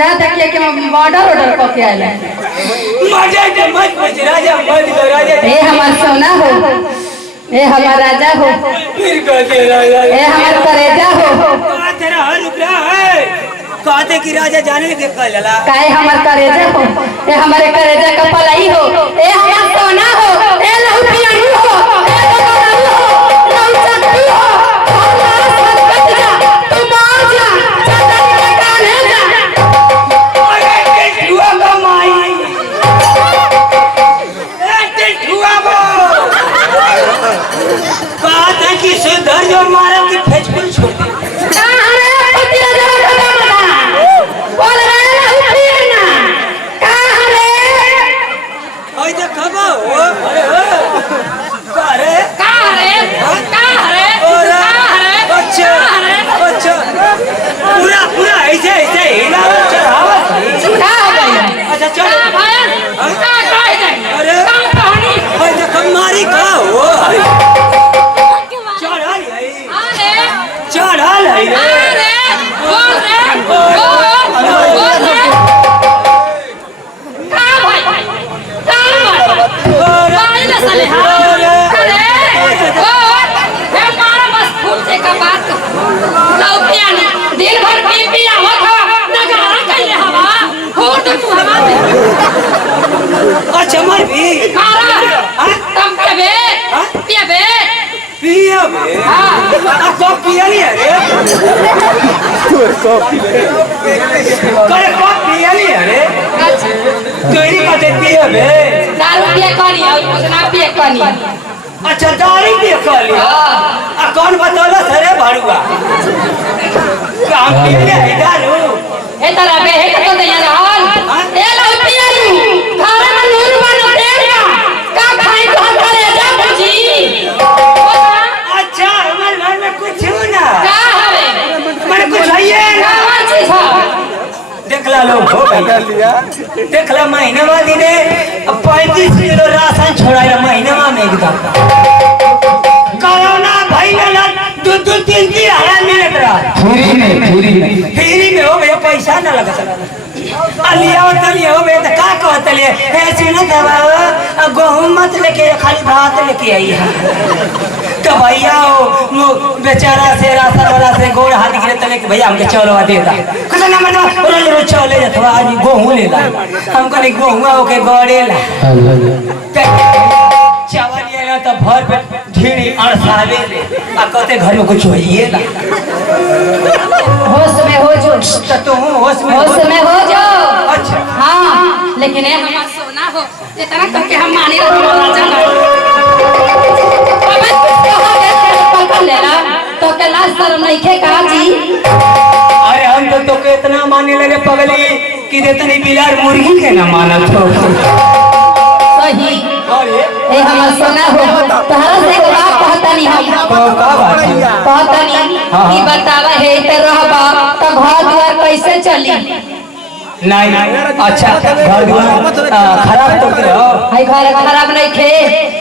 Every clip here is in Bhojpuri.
बुझा देखिए कि मर्डर ऑर्डर को क्या है मजा के मत पूछ राजा मत कर राजा ए हमार सोना हो ए हमार राजा हो फिर कहते राजा ए हमार करेजा हो तेरा हर रुक रहा है कहते कि राजा जाने के कहला काहे हमार करेजा हो ए हमारे करेजा का पलाई हो ए हमार सोना हो ए लहू पियानी हो ए बकराई हो लहू चक्की हो हमारा संकट जा तू बाहर जा चंदन के कान्हे जा अरे टिटुआ का माई ए टिटुआ बो बात है कि सुधर जो मारा कि फेचकुल छोड़ दे कहां रे पतिया जरा खड़ा बना बोल रे लहू पियाना कहां रे ओए देखबो अरे अरे कहां रे बच्चा बच्चा पूरा पूरा ऐसे ऐसे हिला चढ़ावा सुधा हो गई अच्छा चल अरे ओए देख मारी का हो चढ़ाई चढ़ाई दिन भर पी पी आवत हो नगारा कइले हवा होट मुहवा अच्छा मर भी खारा तुम पिबे पिबे पिया बे हां आ कब पिया नहीं है रे करे कब पिया नहीं है रे तेरी कते पिया बे दारू पिए कनी और ना पिए कनी अच्छा दारू पिया कली आ कौन बतौला सरे भाड़ुआ काम पिया है दारू ए तरह बे हे तो दैया रहल ए लौ पिया नु खारा में नून बनो देगा का खाई तो करे जा बुझी अच्छा हमारे घर में कुछ हो ना का हवे मैंने कुछ है ना कौन चीज है देखला लोग हो भैया देखला महीना दिने 35 किलो राशन छोड़ाया महीना में एकदम कोरोना भइल ना दो दो तीन तीन हरा मिनट रहा फ्री में हो भैया पैसा ना लगा अलिया तलिया हो भैया का कहत ले ऐसे ना दबाओ गेहूं मत लेके खाली भात लेके आई है तो भैया वो बेचारा से राशन वाला से गोड़ हाथ गिरे तले के भैया हमके चौलवा दे दा कुछ ना मनो रोज चौले जतवा आज गेहूं ले ला हम कहले गेहूं ओके गड़े ला चावल ये ना तो भर पे ढीड़ी अड़सावे ले आ कहते घर में कुछ होइए ना होश में हो जो तो तू होश में हो जो अच्छा हां लेकिन ए हमार सोना हो इतना करके हम माने रहो राजा ना पकड़ लेला तो के लाज शर्म नहीं खे का जी अरे हम तो के इतना माने लगे पगली कि इतनी बिलार मुर्गी के ना मानत हो सही अरे ए हमार सोना हो तहरा से एक बात कहता नहीं हम तो का बात है कहता नहीं कि बतावा हे त रहबा त घर द्वार कैसे चली नहीं अच्छा घर खराब तो करो हाय घर खराब नहीं खे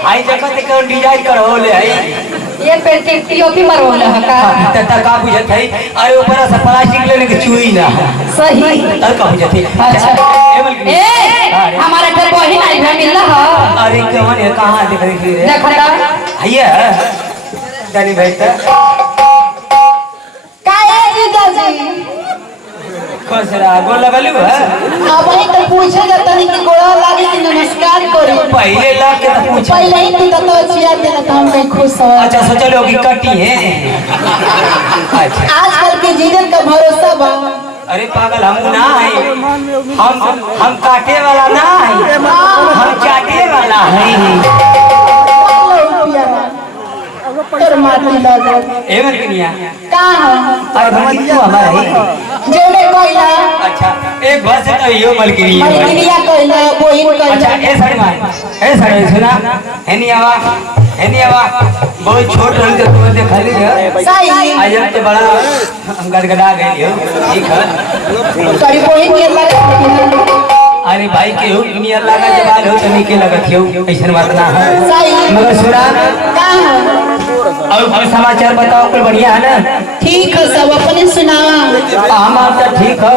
हाई जगह ते कौन डिजाइन करो ले आई ये पेंटिंग पीओपी मरवल है का तता का बुझत है अरे ऊपर से प्लास्टिक लेने के चुई ना सही तब का बुझत है अच्छा ए हमारे घर बहिन आई है मिल रहा अरे कौन है कहां दिख रही है देखता भैया जानी भाई का काहे जीजाजी कसरा गोल लगलू है अब वही तो पूछे जाता नहीं कि गोड़ा लागे कि नमस्कार करी पहले ला के तो पूछ पहले ही तू तो चिया देना तो हम नहीं खुश हो अच्छा सोचो लोग की कटी है अच्छा आजकल के जीवन का भरोसा बा अरे पागल हम ना है हम काटे वाला ना है हम चाटे वाला है तोर माटी लगा एवन कनिया का हो अरे भगवान तू हमारा है जेबे कोइला अच्छा एक बार से तो यो मलकिनी है मलकिनिया कोइला बोहिन अच्छा कोइला ए साड़ी मार ए साड़ी सुना हेनी आवा बहुत छोट रही तो तुम देखा ली सही आज तो बड़ा गड़गड़ा गई हो ठीक है सॉरी बोहिन के लगा अरे भाई के हो नियर लगा जवाल हो तो निके लगत हो ऐसन बात ना है सही मगर सुना का हो और समाचार बताओ कोई बढ़िया है ना? ठीक है सब अपने सुनावा। हमार तो ठीक हो।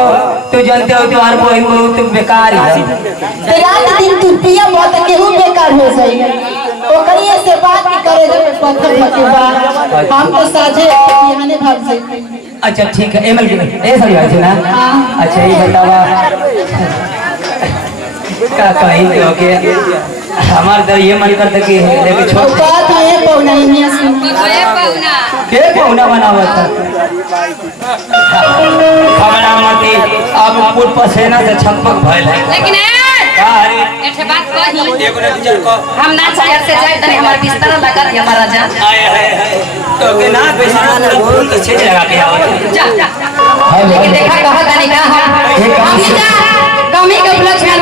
तू जानते हो तुम्हारे बहन बहुत बेकार है। तो रात दिन तू पिया बहुत केहू बेकार हो जाई। ओकरिए से बात करे जब पत्थर फके बा हम तो साझे बिहाने भाग जाई। अच्छा ठीक है एमएल के ए सही बात है ना? अच्छा ये बतावा का कहीं तो के हमार तो ये मन करता कि लेके छोड़ बात है पौना ही सुन के पौना बनावा था हमारा मती अब पुर पसेना से छकपक भइल है। लेकिन का अरे एठे बात कही एगो ने दूसर को हम ना चाहे से जाए तने हमार बिस्तर लगा रही हमारा जा आए है तो के ना बेसना ना बोल के छेज लगा के आवे जा लेकिन देखा कहा गानी का हम जा गमी के उपलक्ष्य में